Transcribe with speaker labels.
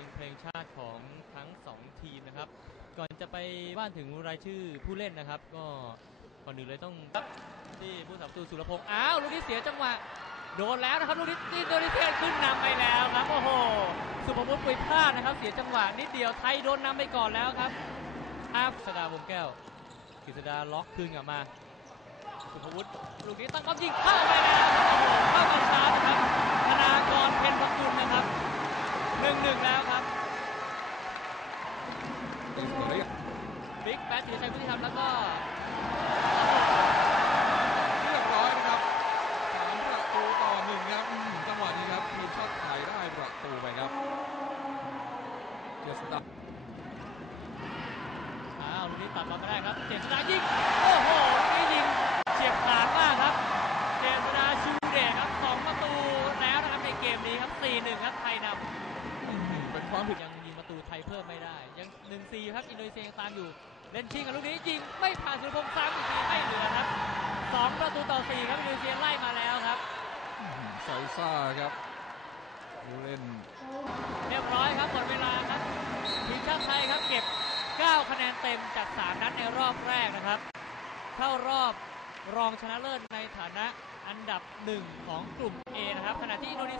Speaker 1: งเพลงชาติของทั้ง 2 ทีมนะครับ ก่อนจะไปบ้านถึงรายชื่อผู้เล่นนะครับ ก็ก่อนอื่นเลยต้องครับที่ผู้สาประตูสุรพงษ์อ้าวลูกนี้เสียจังหวะโดนแล้วนะครับลูกนี้อินโดนีเซียขึ้นนำไปแล้วครับโอ้โหสุภวุฒิไปพลาดนะครับ เสียจังหวะนิดเดียวไทยโดนนำไปก่อนแล้วครับอาบสดาวงแก้วกฤษดาล็อกคืนกลับมาสุภวุฒิลูกนี้ตั้งก๊อฟยิงเข้าไปแล้วโอ้โหเข้ามาช้านะครับธนากรเพ็ญพกุลนะครับหนึ่งหนึ่งแล้วครับ
Speaker 2: ตีเสมอได้
Speaker 1: บิ๊กแป๊ดธีรชัยพุทธิธรรมแล้วก็
Speaker 2: เรียบร้อยนะครับสามประตูต่อหนึ่งครับอืมจังหวะนี้ครับทีมชาติไทยได้ประตูไปครับเจษฎา
Speaker 1: อ้าวลูกนี้ตัดบอลไม่ได้ครับเจษดายิงโอ้โหลูกนี้ยิงเฉียบขาดมากครับเจษดาชูเดชครับสองประตูแล้วนะครับในเกมนี้ครับ4-1ครับไทยนำ
Speaker 2: อื้อหือเป็นความผิด
Speaker 1: ยังยิงประตูไทยเพิ่มไม่ได้ ยัง1 4ครับอินโดนีเซียยังตามอยู่ เล่นชิงกับลูกนี้ยิงไม่ผ่านสุรพงษ์ซ้ำอีกทีไม่เหลือครับ2ประตูต่อ4ครับอินโดนีเซียไล่มาแล้วครับ
Speaker 2: ไซซ่าครับผู้เล่น
Speaker 1: เรียบร้อยครับหมดเวลาครับทีมชาติไทยครับเก็บ 9 คะแนนเต็มจาก 3 นัดในรอบแรกนะครับ เข้ารอบรองชนะเลิศในฐานะอันดับ 1 ของกลุ่ม A นะครับขณะที่อินโดนี